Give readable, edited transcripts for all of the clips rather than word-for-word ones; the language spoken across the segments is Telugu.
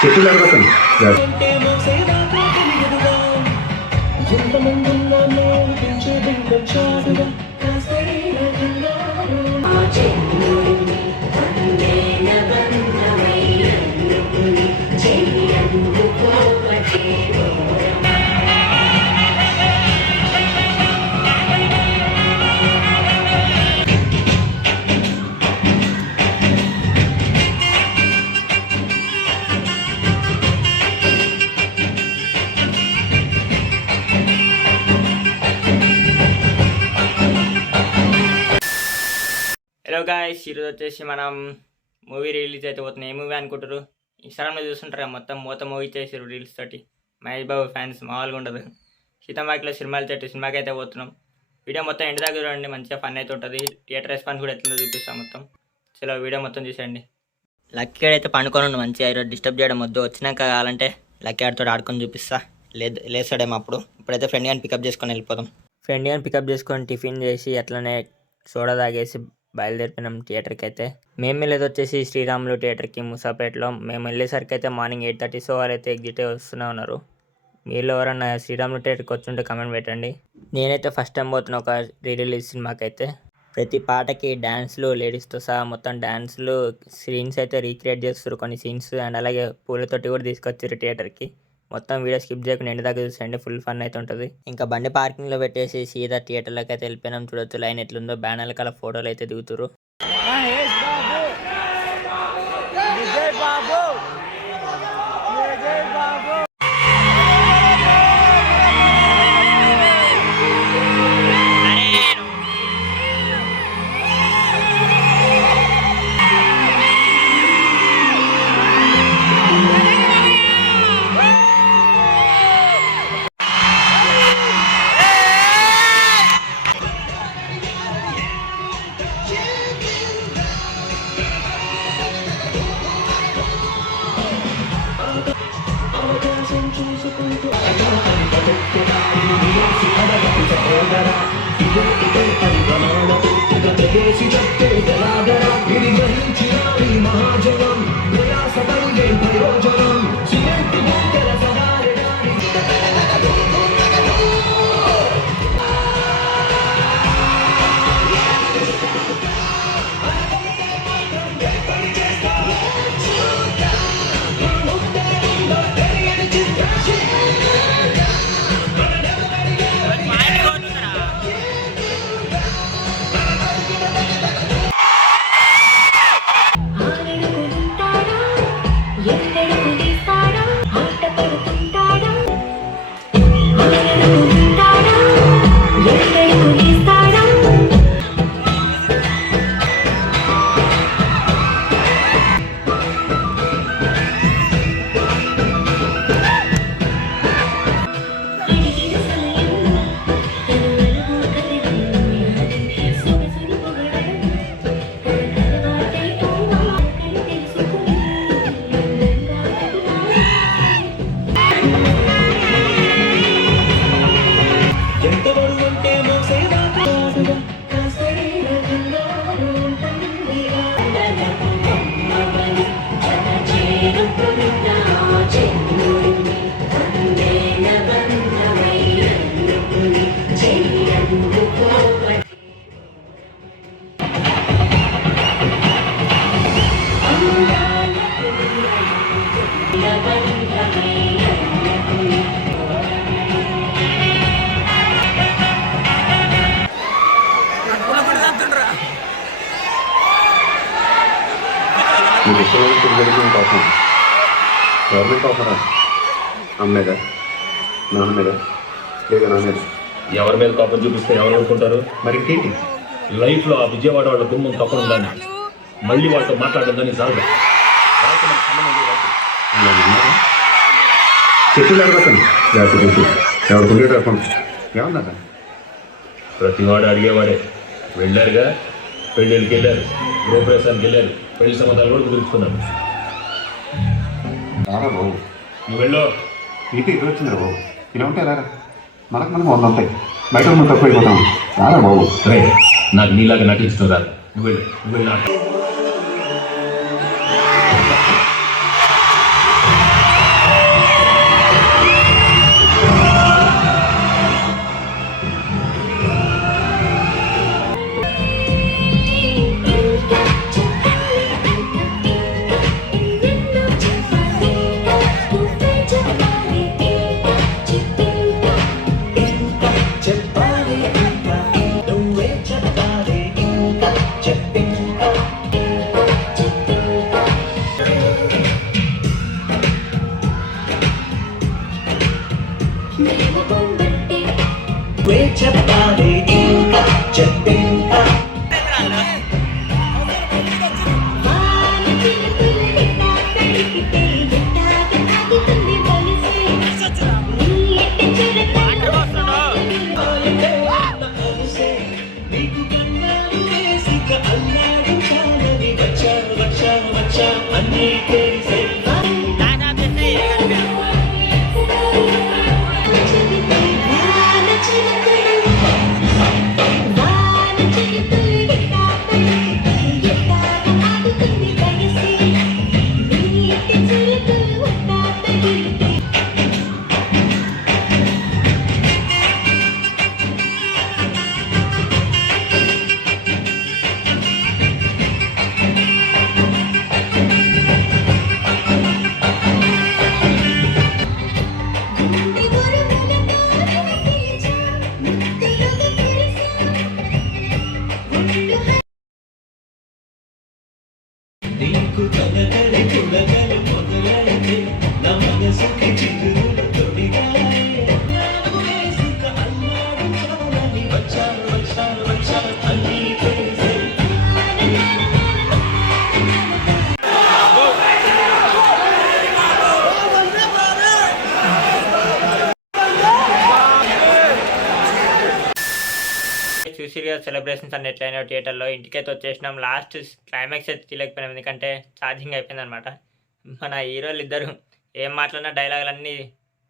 చెట్టు లేకపోతుంది హలో గాయ్స్, ఈరోజు వచ్చేసి మనం మూవీ రిలీజ్ అయితే పోతున్నాం. ఏ మూవీ అనుకుంటారు? ఇన్స్టాగ్రామ్లో చూస్తుంటారు మొత్తం మూవీ చేసారు రీల్స్ తోటి. మహేష్ బాబు ఫ్యాన్స్ మామూలుగా ఉండదు. సీతమ్మాకిలో సినిమాలు చెట్టు సినిమాకి అయితే పోతున్నాం. వీడియో మొత్తం ఎండ్ దాకా చూడండి, మంచిగా ఫన్ అయితే ఉంటుంది. థియేటర్ రెస్పాన్స్ కూడా ఎట్లుందో చూపిస్తాం మొత్తం. చలో వీడియో మొత్తం చూసేయండి. లక్కీ అయితే పండుకొని మంచిగా ఈరోజు డిస్టర్బ్ చేయడం వద్దు. వచ్చినాక కావాలంటే లక్కీ ఆడితో ఆడుకొని చూపిస్తా. లేస్తాడేమో అప్పుడు. ఇప్పుడైతే ఫ్రెండ్ గాని పికప్ చేసుకొని వెళ్ళిపోదాం. ఫ్రెండ్ గాని పికప్ చేసుకొని టిఫిన్ చేసి అట్లనే సోడా తాగేసి బయలుదేరిపోయినాం థియేటర్కి. అయితే మేము వెళ్ళేది వచ్చేసి శ్రీరాములు థియేటర్కి ముసాపేటలో. మేము వెళ్ళేసరికి అయితే మార్నింగ్ 8:30. సో వాళ్ళైతే ఎగ్జిట్ వస్తూనే ఉన్నారు. మీరు ఎవరన్నా శ్రీరాములు థియేటర్కి వచ్చుంటే కమెంట్ పెట్టండి. నేనైతే ఫస్ట్ టైం పోతున్నా ఒక రిలీజ్ సినిమాకైతే. ప్రతి పాటకి డ్యాన్స్లు, లేడీస్తో సహా మొత్తం డ్యాన్స్లు సీన్స్ అయితే రీక్రియేట్ చేస్తారు కొన్ని సీన్స్. అండ్ అలాగే పూలతోటి కూడా తీసుకొచ్చారు థియేటర్కి. మొత్తం వీడియో స్కిప్ చేయకుండా ఎండ్ దాకా చూసేయండి, ఫుల్ ఫన్ అయితే ఉంటుంది. ఇంకా బండి పార్కింగ్లో పెట్టేసి సీదా థియేటర్లోకి అయితే వెళ్ళిపోయినాం. చూడొచ్చు లైన్ ఎట్లుందో, బ్యానర్ల కల ఫోటోలు అయితే దిగుతారు. మీరు ఇష్టమైన జరిగిన పాపం గవర్నమెంట్ ఆఫరా? అమ్మ మీద, నాన్న మీద, లేదా నా మీద? ఎవరి మీద కోపం చూపిస్తే ఎవరు అనుకుంటారు? మరి ఇంకేంటి? లైఫ్లో ఆ విజయవాడ వాళ్ళ గుమ్మం తప్పడం ఉందని మళ్ళీ వాళ్ళతో మాట్లాడడం కానీ సార్ చెట్టు లేకపోతాను లేకపోతే ఎవరు కుంటే రాకుండా ఏమన్నా ప్రతివాడు అడిగేవాడే. వెళ్ళారుగా, పెళ్ళిళ్ళకి వెళ్ళారు, గృహప్రవేశానికి వెళ్ళారు, పెళ్లి సంబంధాలు కూడా కుదుర్చుకున్నాను. రారా బాబు, నువ్వు వెళ్ళో. నీకు ఇక్కడ వచ్చిందిరా బాబు, ఇలా ఉంటే రారా. మనకు 100 ఉంటాయి, బయట మనం తక్కువ అయిపోతాం. రారా బాబు. రే, నాకు నీలాగా నటించడం రాదు. నువ్వు వెళ్ళి చూసిగా సెలబ్రేషన్స్ అన్ని ఎట్లయినా థియేటర్లో ఇంటికైతే వచ్చేసినాం. లాస్ట్ క్లైమాక్స్ అయితే తీయలేకపోయినాం ఎందుకంటే ఛార్జింగ్ అయిపోయింది అనమాట. మన హీరోలు ఇద్దరు ఏం మాట్లాడినా డైలాగులు అన్నీ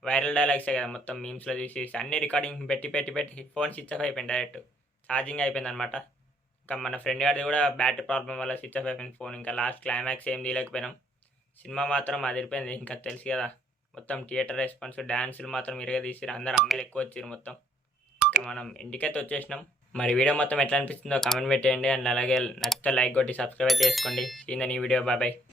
వైరల్ డైలాగ్సే కదా, మొత్తం మీమ్స్లో చూసి అన్ని రికార్డింగ్ పెట్టి పెట్టి పెట్టి ఫోన్ స్విచ్ ఆఫ్ అయిపోయింది, డైరెక్ట్ ఛార్జింగ్ అయిపోయింది అనమాట. ఇంకా మన ఫ్రెండ్ గారిది కూడా బ్యాటరీ ప్రాబ్లం వల్ల స్విచ్ ఆఫ్ అయిపోయింది ఫోన్. ఇంకా లాస్ట్ క్లైమాక్స్ ఏం తీయలేకపోయినాం. సినిమా మాత్రం అదిరిపోయింది, ఇంకా తెలుసు కదా మొత్తం థియేటర్ రెస్పాన్స్, డ్యాన్సులు మాత్రం ఇరగ తీసిరు, అందరు అమ్మాయిలు ఎక్కువ వచ్చారు మొత్తం. ఇంకా మనం ఇంటికైతే వచ్చేసినాం. మరి వీడియో మొత్తం ఎట్లా అనిపిస్తుందో కామెంట్ పెట్టేయండి. అండ్ అలాగే నచ్చితే లైక్ కొట్టి సబ్స్క్రైబ్ చేసుకోండి. ఈ వీడియో బాయ్.